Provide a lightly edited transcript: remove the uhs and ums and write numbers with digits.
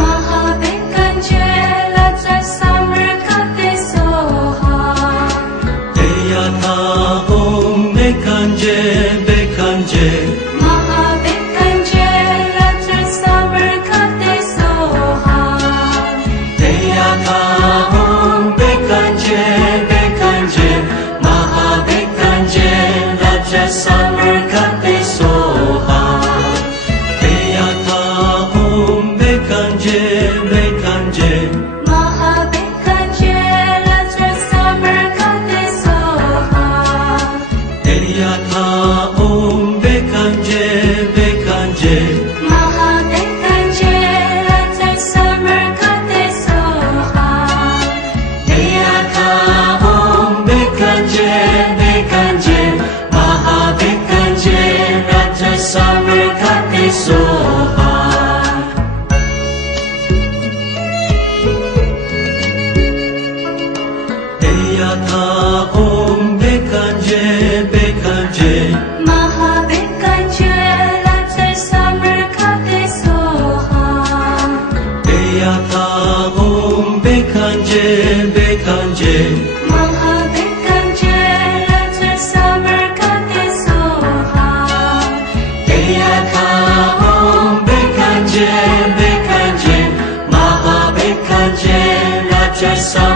Mahabekanje Raja Samarkate Soha Deyata Om Bekanje Bekanje Mahabekanje Raja Samarkate Soha Deyata Om Bekanje Bekanje Mahabekanje Raja Samarkate Soha Deyata Om Bekanje Bekanje Mahabekanje Raja Samarkate Soha Deyata Om Bekanje Bekanje Mahabekanje Raja Samarkate Soha Deyata Om Bekanje Bekanje Mahabekanje Raja Samarkate Soha Deyata Om Bekanje Bekanje Mahabekanje Raja Samarkate Soha Deyata Om Bekanje Bekanje Mahabekanje Raja Samarkate Soha Deyata Om Bekanje Bekanje Mahabekanje Raja Samarkate